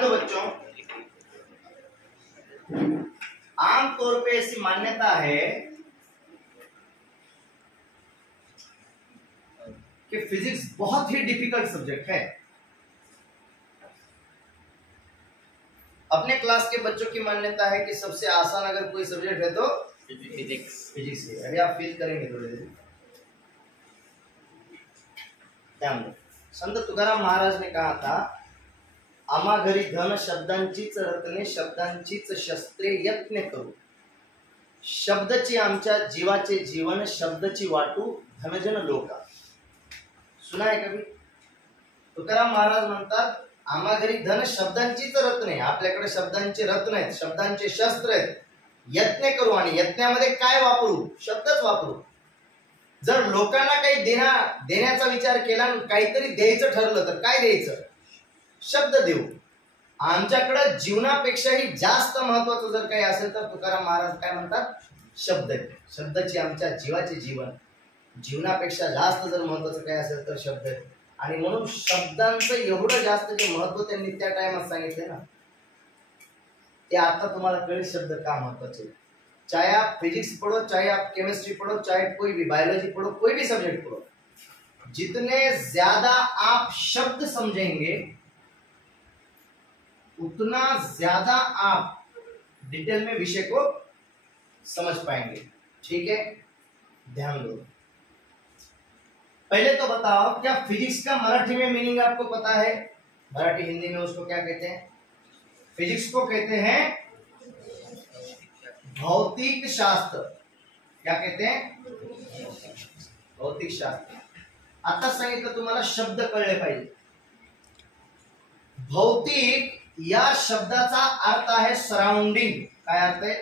ध्यान दो बच्चों, आमतौर पे ऐसी मान्यता है कि फिजिक्स बहुत ही डिफिकल्ट सब्जेक्ट है। अपने क्लास के बच्चों की मान्यता है कि सबसे आसान अगर कोई सब्जेक्ट है तो फिजिक्स है। अभी आप फील करेंगे थोड़ी देर। ध्यान दो, संत तुकाराम महाराज ने कहा था, आम्हा घरी धन शब्दांचीच रत्ने, शब्दांचीच शस्त्रे यत्न करू, शब्दची आमच्या जीवाचे जीवन, शब्दची वाटू धनजन लोका। सुना है कभी? तुकाराम महाराज म्हणतात, आम्हा घरी धन शब्दांचीच रत्ने, आपल्याकडे शब्दांचे रत्न आहेत, शब्दांचे शस्त्र आहेत, यत्न करू, आणि यत्नामध्ये काय वापरू? शब्दच वापरू। जर लोकांना काही देण्याचा विचार केला, काहीतरी द्यायचं ठरलं तर काय द्यायचं? शब्द देऊ। आमच्याकडे जीवनापेक्षाही जास्त महत्वाचं जर काही असेल तर तुकाराम महाराज काय म्हणतात? शब्द। शब्दाची आमच्या जीवाचे जीवन, जीवनापेक्षा जास्त जर महत्वाचं काही असेल तर शब्द। आणि म्हणून शब्दांचं एवढं जास्त जे महत्व त्यांनी त्या टाइमात सांगितले ना, ते आता तुम्हाला कळेल शब्द का महत्वाचे। चाहे आप फिजिक्स पढ़ो, चाहे आप केमिस्ट्री पढ़ो, चाहे कोई भी बायोलॉजी पढ़ो, कोई भी सब्जेक्ट पढ़ो, जितने ज्यादा आप शब्द समझेंगे उतना ज्यादा आप डिटेल में विषय को समझ पाएंगे। ठीक है, ध्यान दो। पहले तो बताओ, क्या फिजिक्स का मराठी में मीनिंग आपको पता है? मराठी हिंदी में उसको क्या कहते हैं? फिजिक्स को कहते हैं भौतिक शास्त्र। क्या कहते हैं? भौतिक शास्त्र। आता सांगितलं तुम्हाला शब्द कळले पाहिजे। भौतिक या शब्दाचा अर्थ आहे सराउंडिंग। काय अर्थ आहे?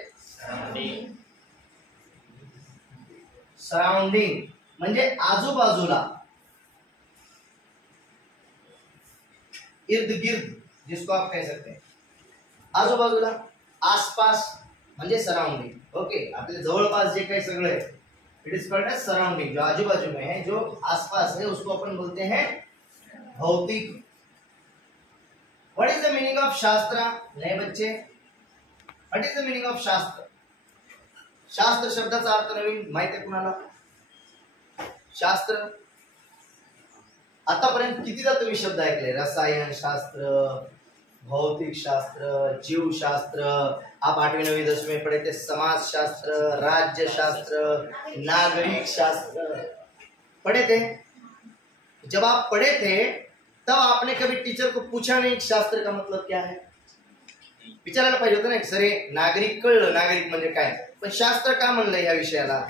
सराउंडिंग म्हणजे आजूबाजूला, इर्द गिर्द, जिसको आप कह सकते हैं आजूबाजूला, आसपास म्हणजे सराउंडिंग। ओके, आपल्या जवळपास जे काही सगळं आहे, it is called as surrounding. जो आजू बाजू में है, जो आसपास है, उसको अपन बोलते हैं भौतिक। What is the meaning of शास्त्र? नए बच्चे, what is the meaning of शास्त्र? शास्त्र शब्दाचा अर्थ नवीन माहिती आहे कुणाला? शास्त्र आतापर्यंत कितीदा तुम्ही शब्द ऐकले? रसायन शास्त्र, भौतिक शास्त्र, जीवशास्त्र, आप 8वीं 9वीं 10वीं में पढ़े थे समाजशास्त्र, राज्यशास्त्र, नागरिक शास्त्र पढ़े थे। जब आप पढ़े थे तब आपने कभी टीचर को पूछा नहीं शास्त्र का मतलब क्या है? विचारायला पाहिजे होतं ना, सर नागरिक कळलं, नागरिक म्हणजे काय, पण शास्त्र का म्हणलं या विषयाला?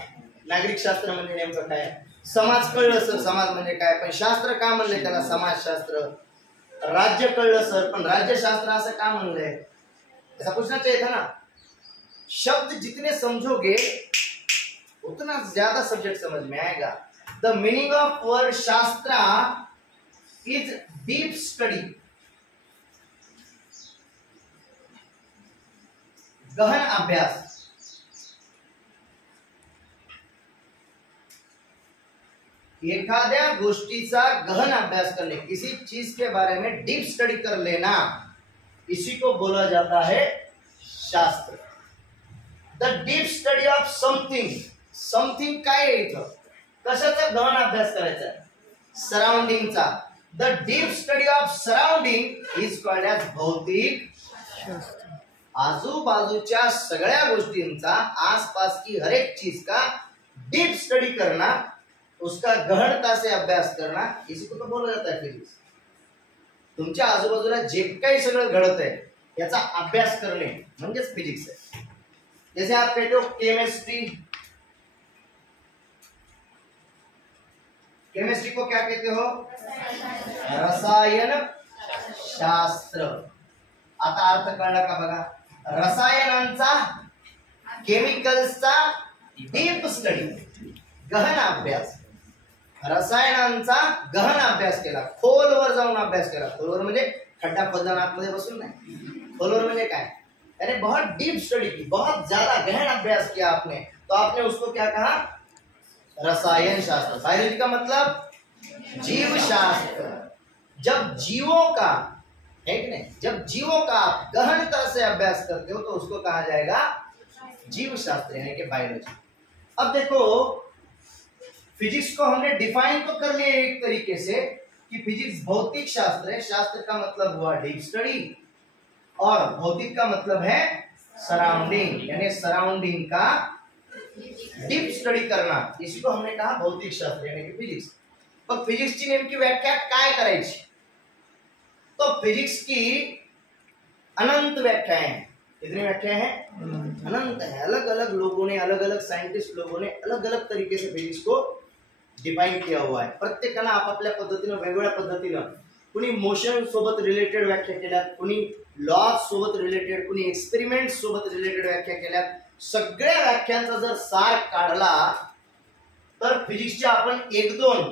नागरिक शास्त्र म्हणजे नेमकं काय? समाज कळलं सर, समाज म्हणजे काय, पण शास्त्र का म्हणले त्याला समाजशास्त्र? राज्य कळलं सर, पण राज्यशास्त्र असं का म्हणलंय? ऐसा पूछना चाहिए था ना। शब्द जितने समझोगे उतना ज्यादा सब्जेक्ट समझ में आएगा। द मीनिंग ऑफ वर्ड शास्त्र इज डीप स्टडी, गहन अभ्यास। एखाद्या गोष्टीचा गहन अभ्यास करने, किसी चीज के बारे में डीप स्टडी कर लेना, इसी को बोला जाता है शास्त्र। The deep study of something. Something काय आहे इथं? कशाचा गहन अभ्यास करायचा आहे? सराउंडिंगचा। The deep study of surrounding is called as भौतिक शास्त्र। आजूबाजूच्या सगळ्या गोष्टींचा, आसपास की हर एक चीज का डीप स्टडी करना, उसका गहनता से अभ्यास करना, इसी को तो बोला जाता है फिजिक्स। तुमच्या आजूबाजूला जे काही सगळं घडत आहे याचा अभ्यास करणे म्हणजेच फिजिक्स है। जैसे आप कहते हो केमिस्ट्री, केमिस्ट्री को क्या कहते हो? रसायन शास्त्र। आता अर्थ कळला का बघा? रसायनांचा, केमिकल्सचा डीप स्टडी, गहन अभ्यास। रसायनांचा गहन अभ्यास केला, खोलवर जाऊन अभ्यास केला। खोलवर म्हणजे खड्डा खोदला आतमध्ये बसून नाही। खोलवर म्हणजे काय? यानी बहुत डीप स्टडी की, बहुत ज्यादा गहन अभ्यास किया आपने, तो आपने उसको क्या कहा? रसायन शास्त्र। बायोलॉजी का मतलब जीव शास्त्र। जब जीवों का है कि नहीं? जब जीवों का आप गहनता से अभ्यास करते हो तो उसको कहा जाएगा जीव शास्त्र यानी कि बायोलॉजी। अब देखो फिजिक्स को हमने डिफाइन तो कर लिया एक तरीके से कि फिजिक्स भौतिक शास्त्र है। शास्त्र का मतलब हुआ डीप स्टडी और भौतिक का मतलब है सराउंडिंग, यानी सराउंडिंग का डीप स्टडी करना, इसी को हमने कहा भौतिक शास्त्र यानी कि फिजिक्स। पण फिजिक्सची नेमकी व्याख्या काय करायची? तो फिजिक्स की अनंत व्याख्याएं हैं। कितनी व्याख्या है? अनंत है। अलग अलग लोगों ने, अलग अलग सायंटिस्ट लोगों ने अलग अलग तरीके से फिजिक्स को डिफाइन किया हुआ आहे। प्रत्येकानं आपापल्या पद्धतीनं, वेगवेगळ्या पद्धतीनं, कुणी मोशन सोबत रिलेटेड व्याख्या केल्या, कुणी लॉज सोबत रिलेटेड, कुणी एक्सपेरिमेंट सोबत रिलेटेड व्याख्या केल्या। सगळ्या व्याख्यांचा जर सार काढला तर फिजिक्सच्या आपण एक दोन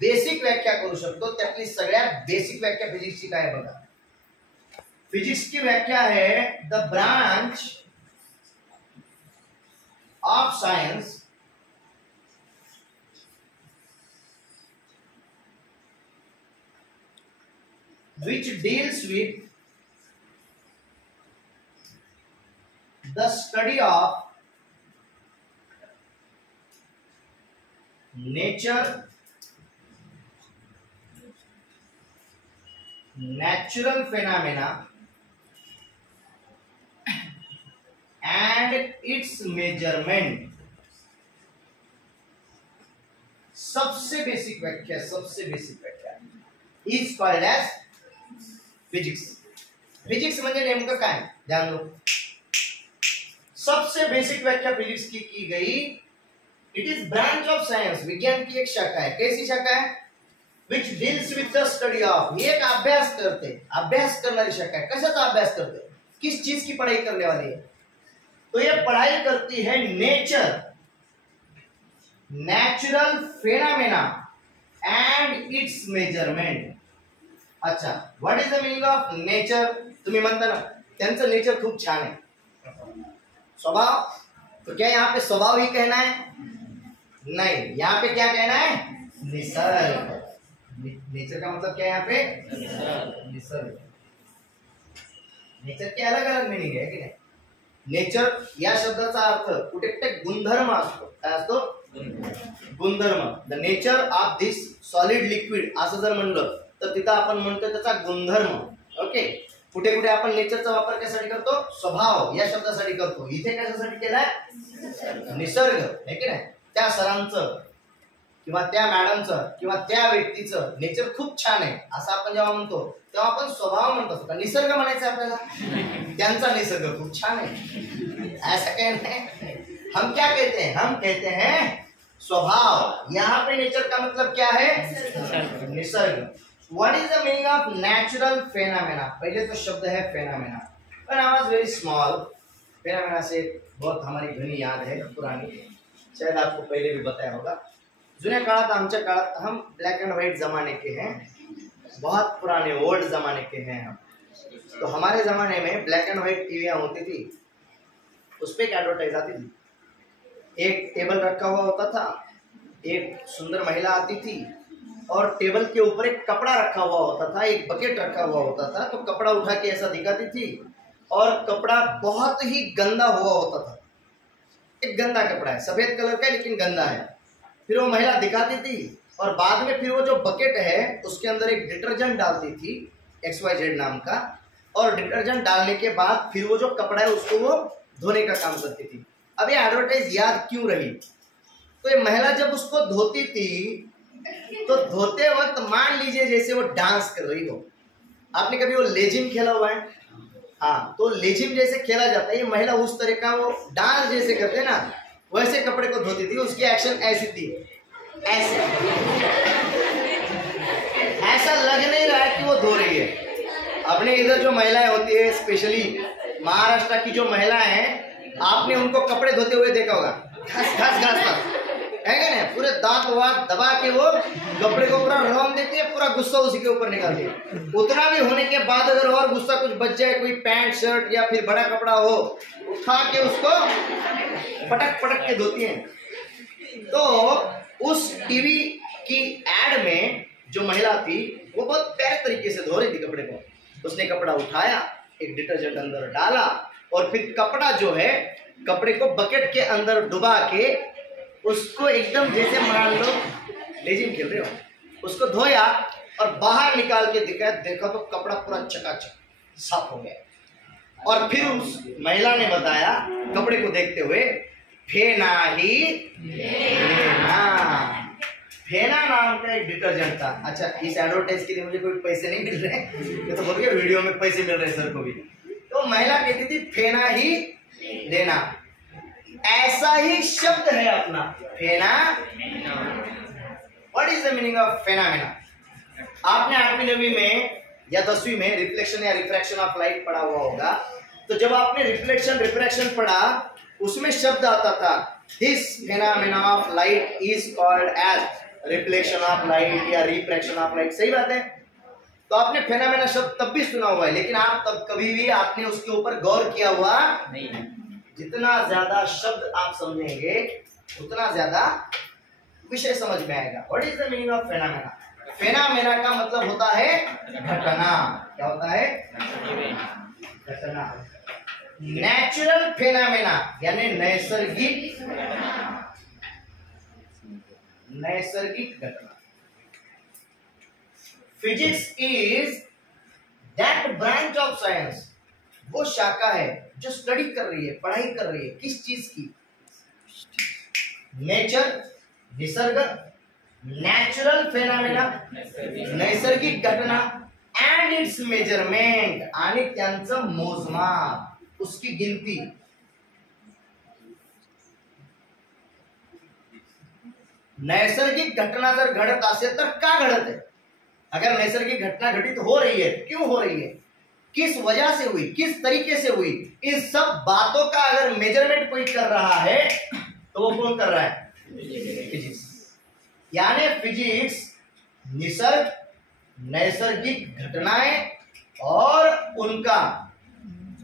बेसिक व्याख्या करू शकतो। त्यातली सगळ्यात बेसिक व्याख्या फिजिक्सची काय बघा। फिजिक्स की व्याख्या है the branch of science which deals with the study of nature, natural phenomena and its measurement। सबसे बेसिक व्याख्या is called as physics. Physics म्हणजे नेमकं काय ध्यान लो। सबसे बेसिक व्याख्या फिजिक्स की गई, it is branch of science, विज्ञान की एक शाखा है। कैसी शाखा है? Which deals with the study of, ये एक अभ्यास करते, अभ्यास करने शाखा है। कशाचा अभ्यास करते? किस चीज की पढ़ाई करने वाली है? तो ये पढ़ाई करती है nature, natural phenomena and its measurement. अच्छा, what is the meaning of nature? तुम्ही म्हणता ना त्यांचं नेचर खूप छान है, स्वभाव। तो क्या यहाँ पे स्वभाव ही कहना है? नहीं, यहाँ पे क्या कहना है? निसर्ग। नेचर का मतलब क्या है यहाँ पे? निसर्ग। नेचर के अलग अलग मीनिंग है कि नाही? नेचर या शब्दाचा अर्थ कुठे कुठे गुणधर्म असतो। काय असतो? गुणधर्म। The nature of this solid liquid असं जर म्हणलं तर तिथं आपण म्हणतो त्याचा गुणधर्म। ओके, कुठे कुठे आपण नेचरचा वापर कशासाठी करतो? स्वभाव या शब्दासाठी करतो। इथे कशासाठी केलाय? निसर्ग, है की नाही? त्या सरांचं किंवा त्या मॅडमचं किंवा त्या व्यक्तीचं नेचर खूप छान आहे असं आपण जेव्हा म्हणतो तेव्हा आपण स्वभाव म्हणतो का निसर्ग म्हणायचं आपल्याला? त्यांचा निसर्ग खूप छान है, ऐसा कहते हैं। हम क्या कहते हैं? हम कहते हैं स्वभाव। यहाँ पे नेचर का मतलब क्या है? Nisarga. What is the meaning of natural phenomena? पहले तो शब्द है phenomena, when I was very small, phenomena से बहुत हमारी घनी याद है पुरानी, शायद आपको पहले भी बताया होगा। जुने काळात, आमच्या काळात, हम ब्लैक एंड व्हाइट जमाने के हैं, बहुत पुराने ओल्ड जमाने के हैं हम। तो हमारे जमाने में ब्लैक एंड व्हाइट टीवियां होती थी, उस पर एक एडवर्टाइज आती थी। एक टेबल रखा हुआ होता था, एक सुंदर महिला आती थी और टेबल के ऊपर एक कपड़ा रखा हुआ होता था, एक बकेट रखा हुआ होता था। तो कपड़ा उठा के ऐसा दिखाती थी और कपड़ा बहुत ही गंदा हुआ होता था। एक गंदा कपड़ा है, सफेद कलर का है लेकिन गंदा है। फिर वो महिला दिखाती थी और बाद में फिर वो जो बकेट है उसके अंदर एक डिटर्जेंट डालती थी XYZ नाम का, और डिटर्जेंट डालने के बाद फिर वो जो कपड़ा है उसको वो धोने का काम करती थी। अब ये एडवर्टाइज याद क्यों रही? तो ये महिला जब उसको धोती थी तो धोते वक्त मान लीजिए जैसे वो डांस कर रही हो। आपने कभी वो लेजिम खेला हुआ है? हाँ, तो लेजिम जैसे खेला जाता है, ये महिला उस तरह का वो डांस जैसे करते हैं ना, वैसे कपड़े को धोती थी। उसकी एक्शन ऐसी थी, ऐसे, ऐसा लग नहीं रहा है कि वो धो रही है। अपने इधर जो महिलाएं होती है, स्पेशली महाराष्ट्र की जो महिलाएं हैं, आपने उनको कपड़े धोते हुए देखा होगा, घस घस घस है क्या नहीं? पूरे दांत वात दबा के वो कपड़े को पूरा रौन देती है, पूरा गुस्सा उसी के ऊपर निकालती है। उतना भी होने के बाद अगर और गुस्सा कुछ बच जाए, कोई पैंट शर्ट या फिर बड़ा कपड़ा हो, उठा के उसको पटक पटक के धोती है। तो उस टीवी की एड में जो महिला थी वो बहुत प्यारे तरीके से धो रही थी कपड़े को। उसने कपड़ा उठाया, एक डिटर्जेंट अंदर डाला और फिर कपड़ा जो है, कपड़े को बकेट के अंदर डुबा के उसको एकदम जैसे मान लो लेजिम खेल रहे हो, उसको धोया और बाहर निकाल के देखा तो कपड़ा पूरा चकाचक साफ हो गया। और फिर उस महिला ने बताया कपड़े को देखते हुए, फेना ही लेना। फेना नाम का एक डिटर्जेंट था। अच्छा, इस एडवर्टाइज के लिए मुझे कोई पैसे नहीं मिल रहे, ये तो बोल गया वीडियो में पैसे मिल रहे सर को भी। तो महिला कहती थी फेना ही लेना। ऐसा ही शब्द है अपना फेना। What is the meaning of phenomena? आपने 8वीं 9वीं में या 10वीं में रिफ्लेक्शन या रिफ्रैक्शन ऑफ लाइट पढ़ा हुआ होगा। तो जब आपने रिफ्लेक्शन रिफ्रैक्शन पढ़ा, उसमें शब्द आता था this phenomena of light is called as reflection of light या रिफ्रैक्शन ऑफ लाइट। सही बात है। तो आपने फेनामेना शब्द तब भी सुना हुआ है, लेकिन आप तब कभी भी आपने उसके ऊपर गौर किया हुआ नहीं। जितना ज्यादा शब्द आप समझेंगे उतना ज्यादा विषय समझ में आएगा। What is the meaning of phenomena? Phenomena का मतलब होता है घटना। क्या होता है? घटना। नेचुरल फेनामेना यानी नैसर्गिक घटना। Physics is that branch of science, वो शाखा है जो स्टडी कर रही है, पढ़ाई कर रही है। किस चीज की? नेचर, निसर्ग, नेचुरल फेनामेना, नैसर्गिक घटना, एंड इट्स मेजरमेंट, आणि त्यांचं मोजमाप, उसकी गिनती। नैसर्गिक घटना जर घडत असेल तर का घडत है? अगर नैसर्गिक घटना घटित हो रही है, क्यों हो रही है, किस वजह से हुई, किस तरीके से हुई, इन सब बातों का अगर मेजरमेंट कोई कर रहा है तो वो कौन कर रहा है? फिजिक्स। यानी फिजिक्स निसर्ग, नैसर्गिक घटनाएं और उनका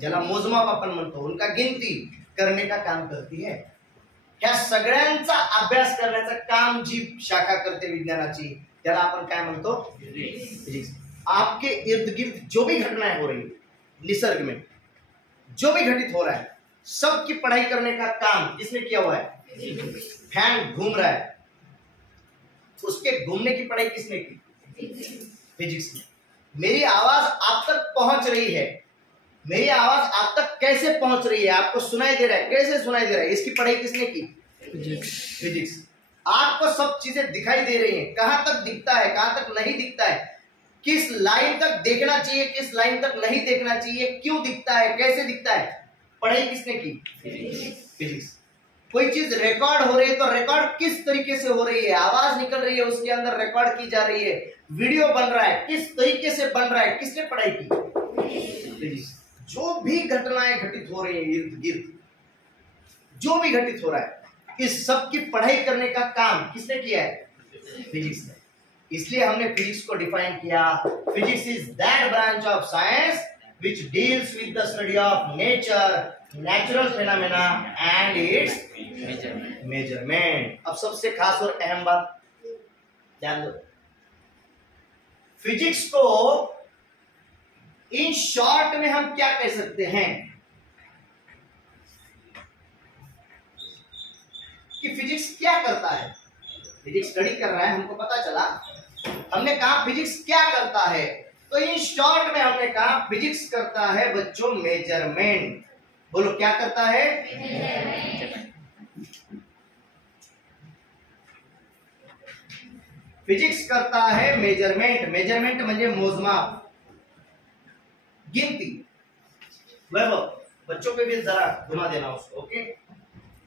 ज्याला मोजमाप आपण म्हणतो, उनका गिनती करने का काम करती है। ह्या सगळ्यांचा अभ्यास करण्याचं काम जी शाखा करते विज्ञानाची, त्याला आपण काय म्हणतो? फिजिक्स। आपके इर्द गिर्द जो भी घटनाएं हो रही है, निसर्ग में जो भी घटित हो रहा है, सब की पढ़ाई करने का काम किसने किया हुआ है? फैन घूम रहा है, उसके घूमने की पढ़ाई किसने की? फिजिक्स ने। मेरी आवाज आप तक पहुंच रही है, मेरी आवाज आप तक कैसे पहुंच रही है, आपको सुनाई दे रहा है, कैसे सुनाई दे रहा है, इसकी पढ़ाई किसने की? फिजिक्स। आपको सब चीजें दिखाई दे रही हैं, कहां तक दिखता है, कहां तक नहीं दिखता है, किस लाइन तक देखना चाहिए, किस लाइन तक नहीं देखना चाहिए, क्यों दिखता है, कैसे दिखता है, पढ़ाई किसने की? फिजिक्स। कोई चीज रिकॉर्ड हो रही है तो रिकॉर्ड किस तरीके से हो रही है, आवाज निकल रही है, उसके अंदर रिकॉर्ड की जा रही है, वीडियो बन रहा है, किस तरीके से बन रहा है, किसने पढ़ाई की? फिजिक्स। जो भी घटनाएं घटित हो रही है इर्द गिर्द, जो भी घटित हो रहा है, इस सब की पढ़ाई करने का काम किसने किया है? फिजिक्स ने। इसलिए हमने फिजिक्स को डिफाइन किया, physics is that branch of science which deals with the study of nature, natural phenomena and its measurement. अब सबसे खास और अहम बात ध्यान दो, फिजिक्स को इन शॉर्ट में हम क्या कह सकते हैं कि फिजिक्स क्या करता है? फिजिक्स स्टडी कर रहा है, हमको पता चला, हमने कहा फिजिक्स क्या करता है, तो इन शॉर्ट में हमने कहा फिजिक्स करता है बच्चों मेजरमेंट। बोलो क्या करता है? फिजिक्स करता है मेजरमेंट। मेजरमेंट म्हणजे मोजमाप, गिनती। वैभव बच्चों पे भी जरा घुमा देना उसको, ओके।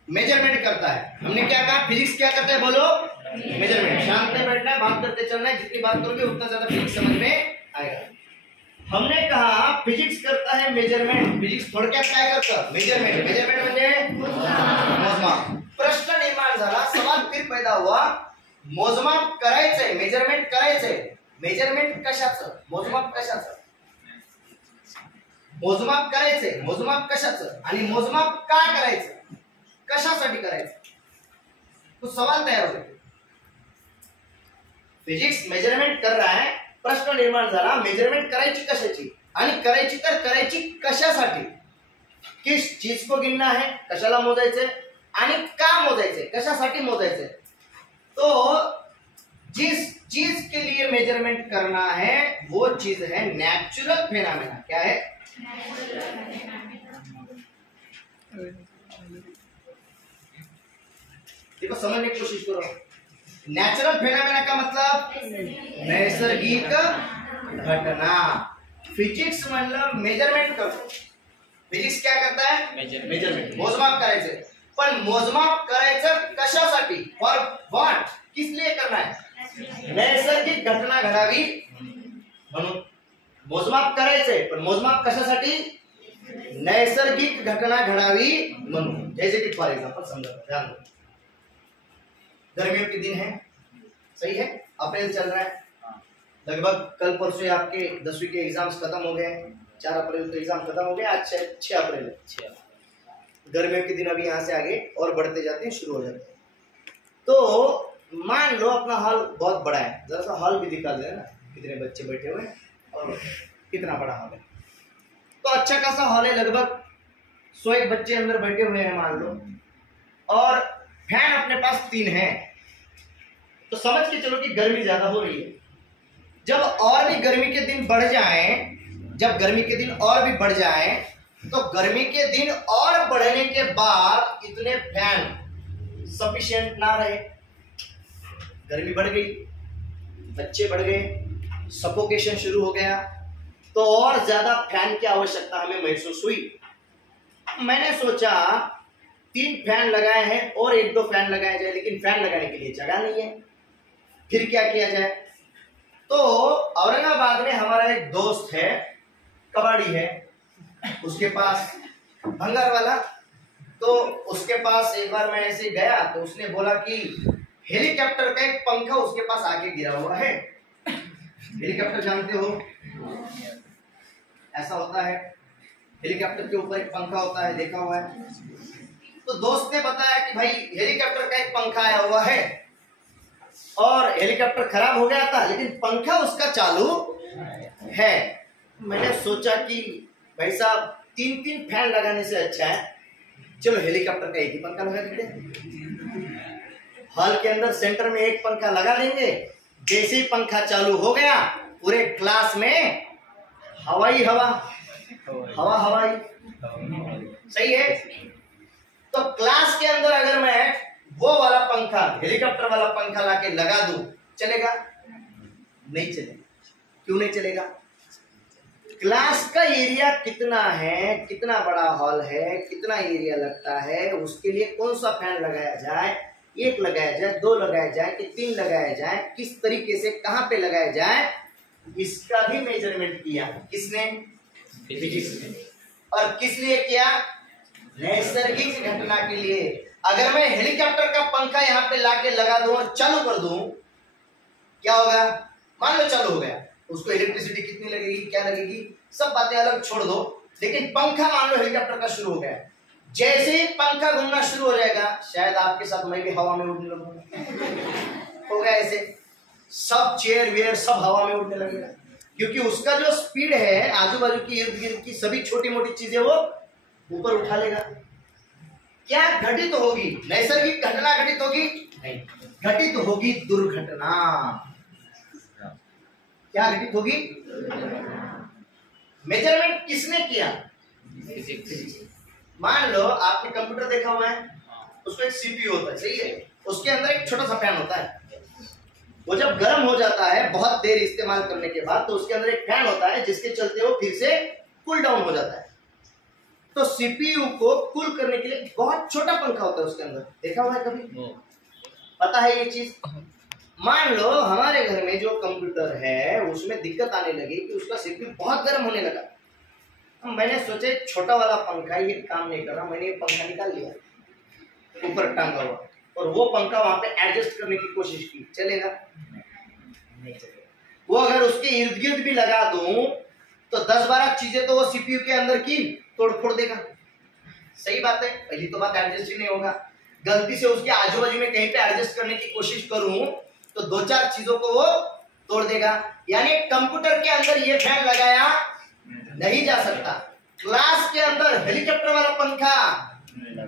मेजरमेंट करता है, हमने क्या कहा? फिजिक्स क्या करता है? बोलो मेजरमेंट। शांत में बैठना है, बात करते चलना है, जितनी बात करोगे उतना ज्यादा फिजिक्स समझ में आएगा। हमने कहा फिजिक्स करता है मेजरमेंट। फिजिक्स थोडक्यात काय करतं? मेजरमेंट। मेजरमेंट म्हणजे मोजमाप। प्रश्न निर्माण झाला, सवाल फिर पैदा हुआ, मोजमाप करायचंय, मेजरमेंट करायचंय, मेजरमेंट कशाचं, मोजमाप कशाचं? मोजमाप करायचंय, मोजमाप कशाचं आणि मोजमाप का करायचं, कशासाठी करायचं, तो सवाल तयार होतो। फिजिक्स मेजरमेंट कर रहा है, प्रश्न निर्माण झाला, मेजरमेंट करायची कशाची? आणि करायची तर करायची कशासाठी, किस चीज को गिनना है, कशाला मोजायचंय आणि का मोजायचंय, कशासाठी मोजायचंय. तो जिस चीज के लिए मेजरमेंट करना है वो चीज है नेचुरल फेनोमेना. क्या है? देखो समझने की कोशिश करो. नेचुरल फेनोमेना का मतलब नैसर्गिक घटना. फिजिक्स मतलब मेजरमेंट करतो. फिजिक्स क्या करता है? मेजरमेंट, मोजमाप करायचं. पण मोजमाप करायचं कशासाठी, फॉर व्हॉट, किस लिए करना है? नैसर्गिक घटना घडावी म्हणून मोजमाप करायचंय. पण मोजमाप कशासाठी? नैसर्गिक घटना घडावी म्हणून. जैसे कि फॉर एग्जाम्पल समझो, ध्यान दो, गर्मियों के दिन है, सही है, अप्रैल चल रहा है, लगभग कल परसों आपके 10वीं के एग्जाम्स खत्म हो गए. 4 अप्रैल तो एग्जाम खत्म हो गया, आज 6 अप्रैल है. गर्मियों के दिन अभी यहाँ से आगे और बढ़ते जाते हैं, शुरू हो जाते हैं. तो मान लो अपना हॉल बहुत बड़ा है, जरा सा हॉल भी दिखा देना, कितने बच्चे बैठे हुए हैं और कितना बड़ा हॉल है. तो अच्छा खासा हॉल है, लगभग 101 बच्चे अंदर बैठे हुए हैं मान लो, और फैन अपने पास 3 है. तो समझ के चलो कि गर्मी ज्यादा हो रही है. जब और भी गर्मी के दिन बढ़ जाएं, जब गर्मी के दिन और भी बढ़ जाएं, तो गर्मी के दिन और बढ़ने के बाद इतने फैन सफिशिएंट ना रहे. गर्मी बढ़ गई, बच्चे बढ़ गए, सफोकेशन शुरू हो गया, तो और ज्यादा फैन की आवश्यकता हमें महसूस हुई. मैंने सोचा 3 फैन लगाए हैं और 1-2 फैन लगाए जाए, लेकिन फैन लगाने के लिए जगह नहीं है. फिर क्या किया जाए? तो औरंगाबाद में हमारा एक दोस्त है, कबाड़ी है, उसके पास भंगार वाला. तो उसके पास एक बार मैं ऐसे गया तो उसने बोला कि हेलीकॉप्टर का एक पंखा उसके पास आके गिरा हुआ है. हेलीकॉप्टर जानते हो, ऐसा होता है, हेलीकॉप्टर के ऊपर एक पंखा होता है, देखा हुआ है. तो दोस्त ने बताया कि भाई हेलीकॉप्टर का एक पंखा आया हुआ है और हेलीकॉप्टर खराब हो गया था, लेकिन पंखा उसका चालू है. मैंने सोचा कि भाई साहब 3-3 फैन लगाने से अच्छा है चलो हेलीकॉप्टर का एक ही पंखा लगा देते हैं. हॉल के अंदर सेंटर में एक पंखा लगा देंगे. जैसे ही पंखा चालू हो गया पूरे क्लास में हवाई हवा, हवा हवाई, सही है. तो क्लास के अंदर अगर मैं वो वाला पंखा, हेलीकॉप्टर वाला पंखा लाके लगा दूं, चलेगा? नहीं चलेगा. क्यों नहीं चलेगा? क्लास का एरिया कितना है, कितना बड़ा हॉल है, कितना एरिया लगता है, उसके लिए कौन सा फैन लगाया जाए, 1 लगाया जाए, 2 लगाया जाए कि 3 लगाया जाए, किस तरीके से कहां पे लगाया जाए, इसका भी मेजरमेंट किया. किसने? फिजिक्स ने. और किस लिए किया? नैसर्गिक घटना के लिए. अगर मैं हेलीकॉप्टर का पंखा यहाँ पे लाके लगा दूं और चालू कर दूं, क्या होगा? मान लो चालू हो गया, उसको इलेक्ट्रिसिटी कितनी लगेगी, क्या लगेगी, सब बातें अलग छोड़ दो, लेकिन पंखा मान लो हेलीकॉप्टर का शुरू हो गया. जैसे ही पंखा घूमना शुरू हो जाएगा, शायद आपके साथ मैं भी हवा में उड़ने लगूंगा. हो गया ऐसे, सब चेयर वेयर सब हवा में उड़ने लगेगा, क्योंकि उसका जो स्पीड है आजू बाजू की इर्द गिर्द की सभी छोटी मोटी चीजें वो ऊपर उठा लेगा. क्या घटित होगी? नैसर्गिक घटना घटित होगी? नहीं, घटित होगी दुर्घटना. क्या घटित होगी? मेजरमेंट किसने किया? फिजिक्स. मान लो आपने कंप्यूटर देखा हुआ है, उसमें एक सीपीयू होता है, सही है, उसके अंदर एक छोटा सा फैन होता है. वो जब गर्म हो जाता है बहुत देर इस्तेमाल करने के बाद, तो उसके अंदर एक फैन होता है जिसके चलते वो फिर से कूल डाउन हो जाता है. तो सीपीयू को कूल करने के लिए बहुत छोटा पंखा होता है उसके अंदर, देखा हुआ है कभी? पता है ये चीज? मान लो हमारे घर में जो कंप्यूटर है उसमें दिक्कत आने लगी कि उसका सीपीयू बहुत गर्म होने लगा. मैंने सोचे छोटा वाला पंखा ये काम नहीं कर रहा, मैंने ये पंखा निकाल लिया ऊपर टांगा हुआ, और वो पंखा वहां पे एडजस्ट करने की कोशिश की. चलेगा? नहीं चलेगा. वो अगर उसके इर्द गिर्द भी लगा दूं तो 10-12 चीजें तो वो सीपीयू के अंदर की तोड़ फोड़ देगा. सही बात है, पहली तो बात एडजस्ट ही नहीं होगा. गलती से उसके आजू बाजू में कहीं पे एडजस्ट करने की कोशिश करूं तो 2-4 चीजों को वो तोड़ देगा. यानी कंप्यूटर के अंदर ये फैन लगाया नहीं जा सकता। क्लास के अंदर हेलीकॉप्टर वाला पंखा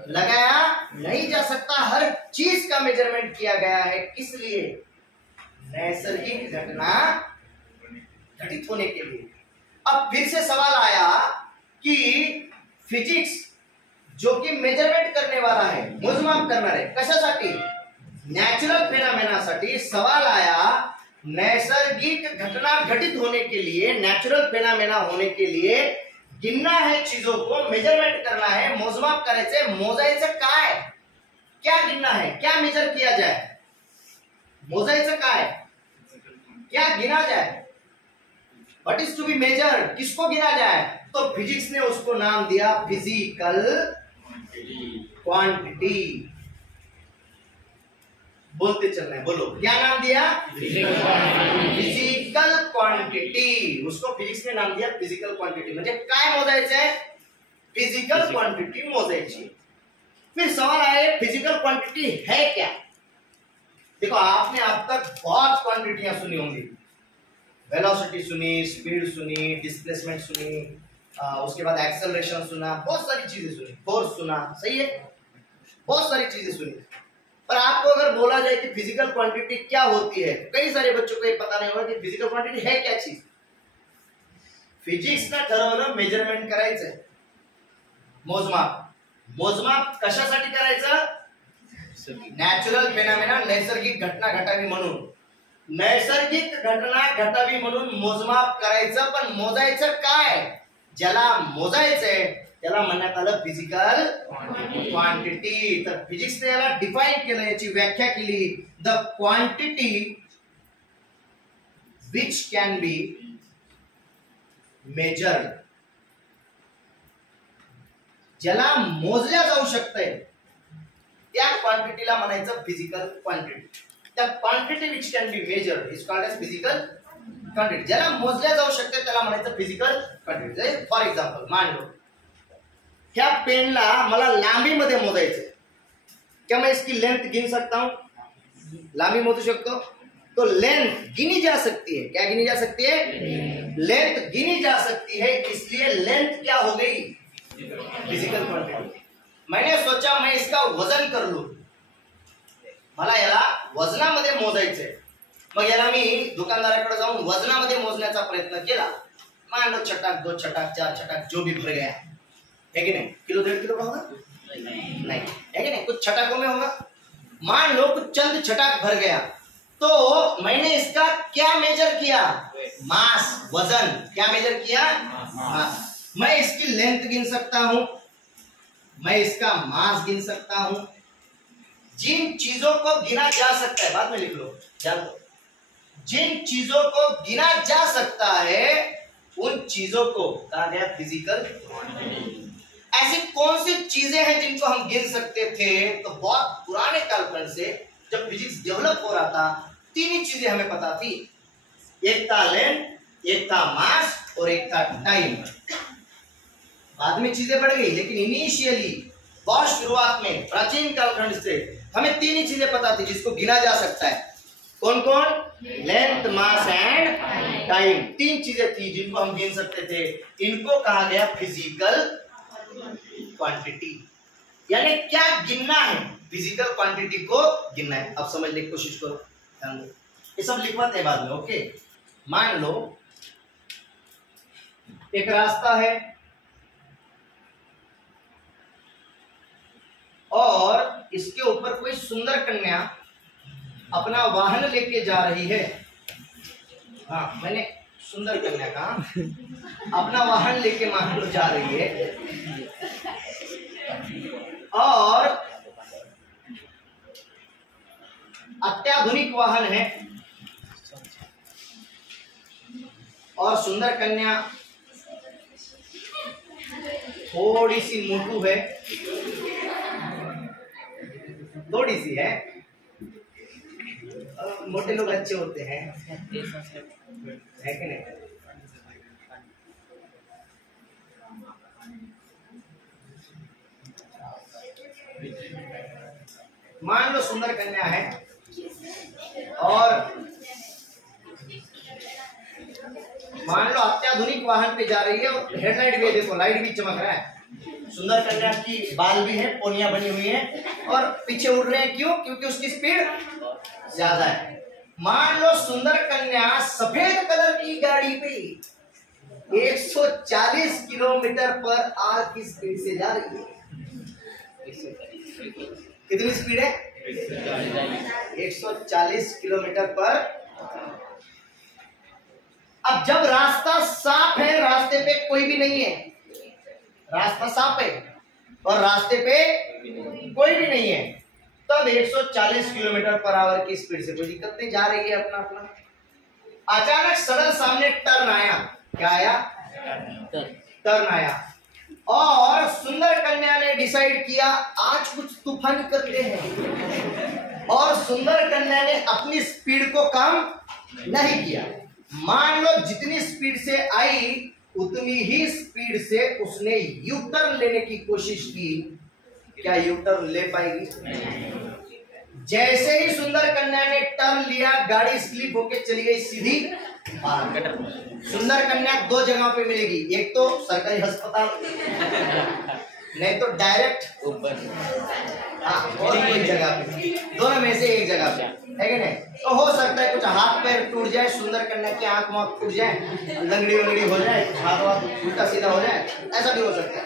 लगाया नहीं जा सकता। हर चीज का मेजरमेंट किया गया है, किस लिए? नैसर्गिक घटना घटित होने के लिए। अब फिर से सवाल आया कि फिजिक्स जो कि मेजरमेंट करने वाला है, मोजमाप करणार आहे, कशासाठी? नॅचरल फेनामेनासाठी। सवाल आया नैसर्गिक घटना घटित होने के लिए, नेचुरल फेनामेना होने के लिए गिनना है, चीजों को मेजरमेंट करना है, मोजमाप करायचंय। मोजायचं काय? क्या गिनना है? क्या मेजर किया जाए? मोजायचं काय? क्या गिना जाए? What is to be measure? किसको गिना जाए? तो फिजिक्स ने उसको नाम दिया फिजिकल क्वांटिटी। बोलते चलना है, बोलो क्या नाम दिया? Physical quantity. उसको फिजिक्स ने नाम दिया फिजिकल क्वांटिटी। म्हणजे काय मोजायचंय? Physical quantity मोजायची। फिर सवाल आए फिजिकल क्वांटिटी है क्या? देखो आपने अब तक बहुत क्वांटिटियां सुनी होंगी, वेलोसिटी सुनी, स्पीड सुनी, डिस्प्लेसमेंट सुनी, उसके बाद एक्सेलरेशन सुना, बहुत सारी चीजें सुनी, फोर्स सुना, सही है, बहुत सारी चीजें सुनी। पर आपको अगर बोला जाए कि फिजिकल क्वांटिटी क्या होती है, कई सारे बच्चों को ये पता नहीं होगा कि फिजिकल क्वांटिटी है क्या चीज। फिजिक्सनं ठरवलं मेजरमेंट करायचंय, मोजमाप। मोजमाप कशासाठी करायचं? नॅचरल फेनॉमेना, नैसर्गिक घटना घटावी म्हणून। नैसर्गिक घटना घटावी म्हणून मोजमाप करायचं, पण मोजायचं काय? ज्याला मोजायचंय त्याला म्हणण्यात आलं फिजिकल क्वांटिटी। तर फिजिक्सने याला डिफाइन केलं, याची व्याख्या केली, the quantity which can be measured. ज्याला मोजल्या जाऊ शकतंय त्या क्वांटिटीला म्हणायचं फिजिकल क्वांटिटी। त्या quantity which can be measured is called as physical quantity. ज्याला मोजल्या जाऊ शकते त्याला म्हणायचं फिजिकल क्वांटिटी। फॉर एक्झाम्पल मान लो क्या पेनला मला लांबीमध्ये मोजायचं, क्या मैं इसकी लेंथ गिन सकता हूं? लांबी मोजू शकतो? तो लेंथ गिनी जा सकती है। क्या गिनी जा सकती है? लेंथ गिनी जा सकती है, इसलिए लेंथ क्या हो गई? Physical quantity. मैंने सोचा मैं इसका वजन कर लूं, मला याला वजनामध्ये मोजायचंय, मग याला मी दुकानदाराकडे जाऊन वजनामध्ये मोजण्याचा प्रयत्न केला। मान लो छटाक, 2 छटाक, 4 छटाक, जो भी भर गया है कि नहीं? किलो 1.5 किलो का होगा? नहीं है कि नहीं? कुछ छटाकों में होगा। मान लो कुछ चंद छटाक भर गया, तो मैंने इसका क्या मेजर किया? मास, वजन। क्या मेजर किया? मास। मैं इसकी लेंथ गिन सकता हूं, मैं इसका मास गिन सकता हूं। जिन चीजों को गिना जा सकता है, बाद में लिख लो, जान लो, जिन चीजों को गिना जा सकता है उन चीजों को कहा गया फिजिकल क्वांटिटी। ऐसी कौन सी चीजें हैं जिनको हम गिन सकते थे? तो बहुत पुराने कालखंड से जब फिजिक्स डेवलप हो रहा था, 3 ही चीजें हमें पता थी। एक था लेंथ, एक था मास और एक था टाइम। बाद में चीजें बढ़ गई, लेकिन इनिशियली बहुत शुरुआत में प्राचीन कालखंड से हमें 3 ही चीजें पता थी जिसको गिना जा सकता है। कौन कौन? Length, mass and time. 3 चीजें थी जिनको हम गिन सकते थे। इनको कहा गया फिजिकल क्वांटिटी। यानी क्या गिनना है? फिजिकल क्वांटिटी को गिनना है। अब समझने की कोशिश करो, ध्यान दो, ये सब लिखवाते हैं बाद में, ओके। मान लो एक रास्ता है और इसके ऊपर कोई सुंदर कन्या अपना वाहन लेके जा रही है। हाँ, मैंने सुंदर कन्या कहा, अपना वाहन लेके मान लो जा रही है, और अत्याधुनिक वाहन है, और सुंदर कन्या थोड़ी सी मोटू है, थोड़ी सी है। मोटे लोग अच्छे होते हैं, है कि नहीं? मान लो सुंदर कन्या है और मान लो अत्याधुनिक वाहन पे जा रही है और हेडलाइट भी है, देखो लाइट भी चमक रहा है, सुंदर कन्या की बाल भी है, पोनिया बनी हुई है और पीछे उड़ रहे हैं, क्यों? क्योंकि उसकी स्पीड ज्यादा है। मान लो सुंदर कन्या सफेद कलर की गाड़ी पे 140 किलोमीटर पर आवर की स्पीड से जा रही है। कितनी स्पीड है? 140 किलोमीटर पर। अब जब रास्ता साफ है, रास्ते पे कोई भी नहीं है, रास्ता साफ है और रास्ते पे कोई भी नहीं है, तब 140 किलोमीटर पर आवर की स्पीड से कोई दिक्कत नहीं, जा रही है अपना अपना। अचानक सडन सामने टर्न आया, क्या आया? टर्न आया और सुंदर कन्या ने डिसाइड किया आज कुछ तूफानी करते हैं, और सुंदर कन्या ने अपनी स्पीड को कम नहीं किया। मान लो जितनी स्पीड से आई उतनी ही स्पीड से उसने यू टर्न लेने की कोशिश की, क्या यू टर्न ले पाएगी? जैसे ही सुंदर कन्या ने टर्न लिया, गाड़ी स्लिप होके चली गई सीधी बाहर। सुंदर कन्या दो जगह पे मिलेगी, एक तो सरकारी अस्पताल, नहीं तो डायरेक्ट ऊपर, हाँ, और कोई जगह पे, दोनों में से एक जगह पे, है कि नहीं? तो हो सकता है कुछ हाथ पैर टूट जाए, सुंदर कन्या की आंख वाँख टूट जाए, लंगड़ी वंगड़ी हो जाए, हाथ वाथ उल्टा सीधा हो जाए, ऐसा भी हो सकता है।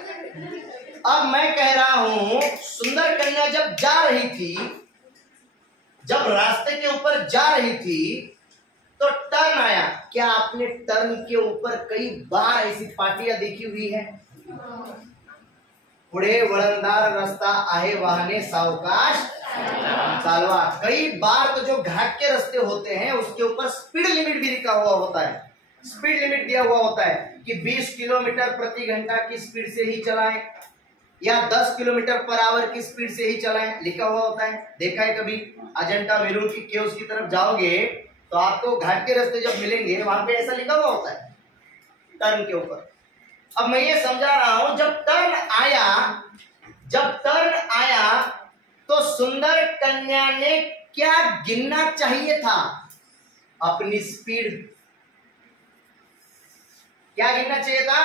अब मैं कह रहा हूं सुंदर कन्या जब जा रही थी, जब रास्ते के ऊपर जा रही थी तो टर्न आया। क्या आपने टर्न के ऊपर कई बार ऐसी पार्टियां देखी हुई है? पुढे वळणदार रस्ता आहे, वाहने सावकाश चालवा। कई बार तो जो घाट के रास्ते होते हैं उसके ऊपर स्पीड लिमिट भी लिखा हुआ होता है, स्पीड लिमिट दिया हुआ होता है कि 20 किलोमीटर प्रति घंटा की स्पीड से ही चलाएं या 10 किलोमीटर पर आवर की स्पीड से ही चलाएं, लिखा हुआ होता है। देखा है कभी? अजंता वेरूळ की केव्स की तरफ जाओगे तो आपको घाट के रास्ते जब मिलेंगे वहां पे ऐसा लिखा हुआ होता है टर्न के ऊपर। अब मैं ये समझा रहा हूं, जब टर्न आया तो सुंदर कन्या ने क्या गिनना चाहिए था? अपनी स्पीड। क्या गिनना चाहिए था?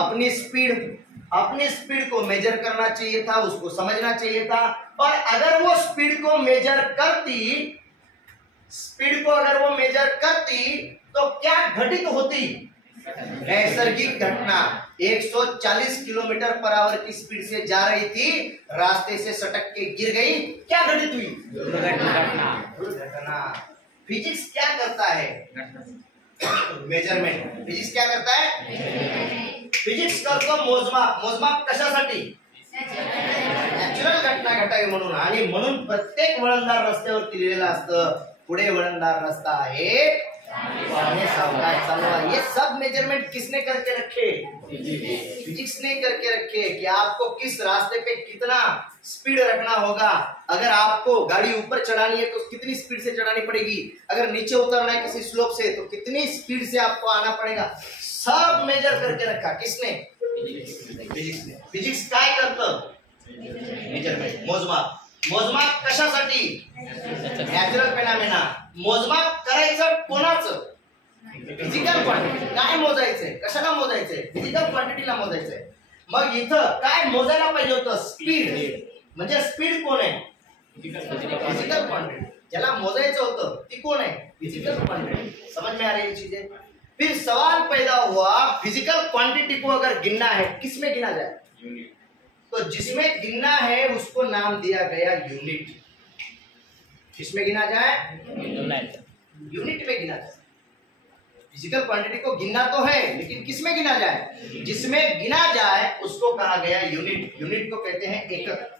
अपनी स्पीड। अपनी स्पीड को मेजर करना चाहिए था, उसको समझना चाहिए था। और अगर वो स्पीड को मेजर करती तो क्या घटित होती? नैसर्गिक घटना। 140 किलोमीटर पर आवर की स्पीड से जा रही थी, रास्ते से सटक के गिर गई, क्या घटित हुई? दुर्घटना। फिजिक्स क्या करता है? मेजरमेंट। फिजिक्स क्या करता है? फिजिक्स करतो मोजमाप। मोजमाप कशासाठी? नॅचरल घटना घटावी म्हणून, आणि म्हणून प्रत्येक वळणदार रस्त्यावरती लिहिलेलं असतं पुढे वळणदार रस्ता आहे, वाहने सावकाश चालवा। ये सब मेजरमेंट किसने करके रखे? फिजिक्स ने करके रखे कि आपको किस रास्ते पे कितना स्पीड रखना होगा। अगर आपको गाड़ी ऊपर चढ़ानी है तो कितनी स्पीड से चढ़ानी पड़ेगी, अगर नीचे उतरना है किसी स्लोप से तो कितनी स्पीड से आपको आना पड़ेगा, सब मेजर करके रखा। किसने? फिजिक्स ने। फिजिक्स काय करतं? मेजरमेंट, मोजमाप। मोजमाप कशासाठी? Natural phenomena. मोजमाप करायचं कोणाचं? Physical quantity. काय मोजायचंय? कशाला मोजायचंय? फिजिकल क्वांटिटीला मोजायचंय। मग इथं काय मोजायला पाहिजे होतं? स्पीड। म्हणजे स्पीड कोण आहे? Physical quantity. ज्याला मोजायचं होतं ती कोण आहे? Physical quantity. समझ में आ रही है चीजें? फिर सवाल पैदा हुआ, फिजिकल क्वांटिटी को अगर गिनना है किसमें गिना जाए? तो जिसमें गिनना है उसको नाम दिया गया यूनिट। किसमें गिना जाए? यूनिट में गिना जाए। फिजिकल क्वांटिटी को गिनना तो है लेकिन किसमें गिना जाए? जिसमें गिना जाए उसको कहा गया यूनिट। यूनिट को कहते हैं एकक।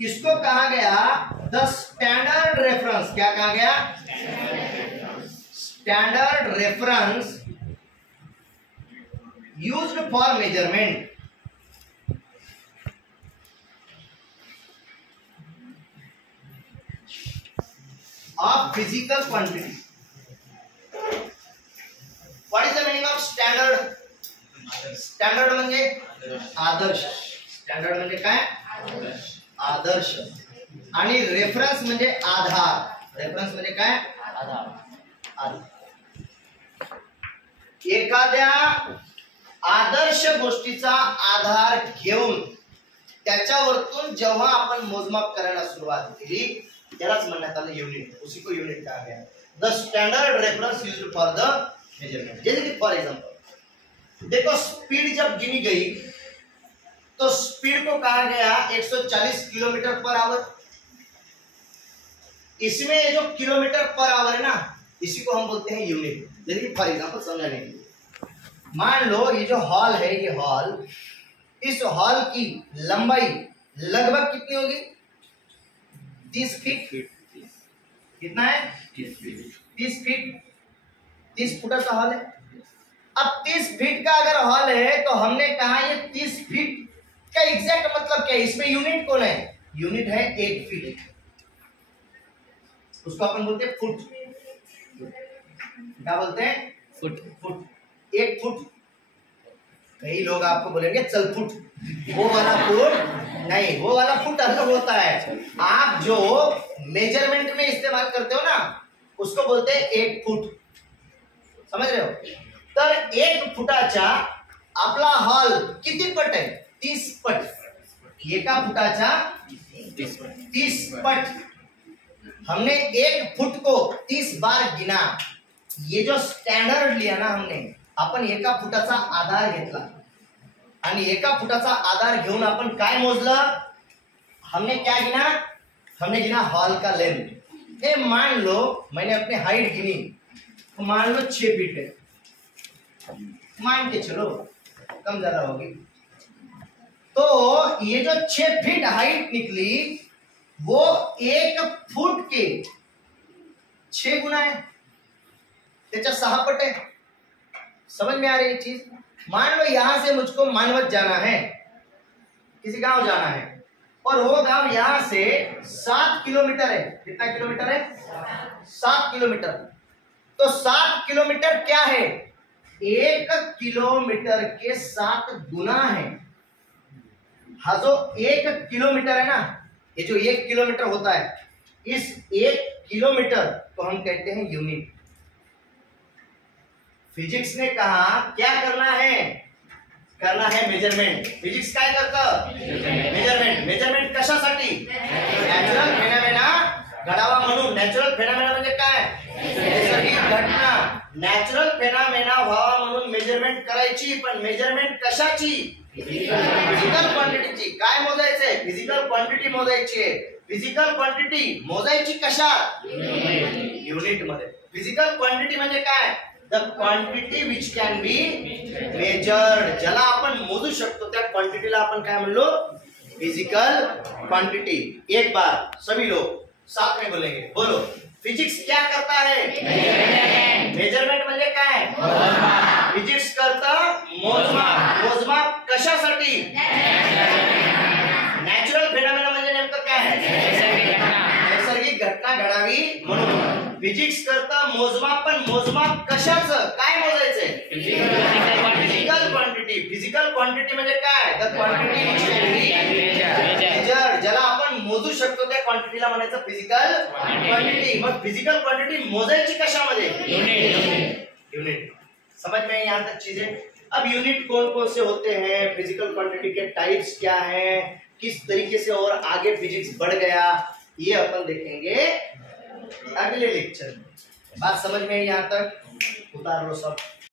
किसको कहा गया? The standard reference. क्या कहा गया? Standard reference used for measurement. Of physical quantity. What is the meaning of standard? Standard म्हणजे आदर्श। स्टैंडर्ड म्हणजे काय? आदर्श। आणि रेफरन्स म्हणजे आधार। रेफरन्स म्हणजे काय? एखाद्या आदर्श गोष्टीचा आधार घेऊन त्याच्यावरतून जेव्हा आपण मोजमाप करायला सुरुवात केली त्यालाच म्हणण्यात आलं युनिट. उसी को यूनिट कहा गया. The standard reference used for the measurement. जैसे कि फॉर एग्जांपल देखो स्पीड जब गिनी गई तो स्पीड को कहा गया 140 किलोमीटर पर आवर. इसमें ये जो किलोमीटर पर आवर है ना इसी को हम बोलते हैं यूनिट. जैसे कि फॉर एग्जांपल समझाने के लिए मान लो ये जो हॉल है ये हॉल, इस हॉल की लंबाई लगभग कितनी होगी 30 फीट. कितना है 30 फीट. 30 फुट का हॉल है. अब 30 फीट का अगर हॉल है तो हमने कहा ये 30 फीट का एग्जैक्ट मतलब क्या है, इसमें यूनिट कौन है, यूनिट है 1 फीट. उसको अपन बोलते हैं फुट. क्या बोलते हैं फुट. 1 फुट. कई लोग आपको बोलेंगे चल फुट, वो वाला फुट नहीं, वो वाला फुट अलग होता है. आप जो मेजरमेंट में इस्तेमाल करते हो ना उसको बोलते हैं 1 फुट. समझ रहे हो. तर 1 फुटाचा आपला हॉल किती पट आहे 30 पट. एका फुटाचा 30 पट. हमने 1 फुट को 30 बार गिना. ये जो स्टँडर्ड लिया ना हमने, आपण एका फुटाचा आधार घेतला आणि एका फुटाचा आधार घेऊन आपण काय मोजलं, हमने क्या गिना, हमने गिना हॉल का लेंथ. ए मान लो मैंने अपने हाइट गिनी तो मान लो 6 फीट है, मान के चलो कम ज्यादा होगी. तो ये जो 6 फीट हाइट निकली वो 1 फुट के 6 गुना है, त्याच्या 6 पट है. समझ में आ रही है चीज. मान लो यहां से मुझको मानवत जाना है, किसी गांव जाना है और वो गांव यहां से 7 किलोमीटर है. कितना किलोमीटर है 7 किलोमीटर. तो 7 किलोमीटर क्या है 1 किलोमीटर के 7 गुना है. हा जो 1 किलोमीटर है ना, ये जो 1 किलोमीटर होता है, इस 1 किलोमीटर को हम कहते हैं यूनिट. फिजिक्स ने कहा क्या करना है मेजरमेंट. फिजिक्स काय करतं मेजरमेंट. मेजरमेंट कशासाठी नॅचरल फेनॉमेना घडावा म्हणून. नॅचरल फेनॉमेना म्हणजे काय नैसर्गिक घटना. नॅचरल फेनॉमेना व्हावा म्हणून मेजरमेंट करायची. पण मेजरमेंट कशाची फिजिकल क्वांटिटीची. काय मोजायचंय फिजिकल क्वांटिटी मोजायची आहे. फिजिकल क्वांटिटी मोजायची कशात युनिट मध्ये. फिजिकल क्वांटिटी म्हणजे काय the quantity which can be measured. ज्याला आपण मोजू शकतो त्या क्वांटिटीला आपण काय म्हणलो फिजिकल क्वांटिटी. एक बार सभी लोग साथ में बोलेंगे. बोलो फिजिक्स क्या करता है मेजरमेंट म्हणजे काय फिजिक्स करतं मोजमाप. मोजमाप कशासाठी नॅचरल फेनॉमेना म्हणजे नेमकं काय नैसर्गिक घटना घडावी म्हणून. फिजिक्स करतं मोजमाप. पण मोजमाप कशाचं काय मोजायचंय फिजिकल क्वांटिटी. फिजिकल क्वांटिटी म्हणजे काय द क्वांटिटी मेजर्ड. ज्याला आपण मोजू शकतो त्या क्वांटिटीला म्हणायचं फिजिकल क्वांटिटी. मग फिजिकल क्वांटिटी मोजायची कशामध्ये यूनिट. समझ में यहाँ तक चीजें. अब यूनिट कौन कौन से होते हैं, फिजिकल क्वांटिटी के टाइप्स क्या हैं, किस तरीके से और आगे फिजिक्स बढ़ गया, ये अपन देखेंगे अगले लेक्चर में. बात समझ में यहाँ तक उतार लो सब.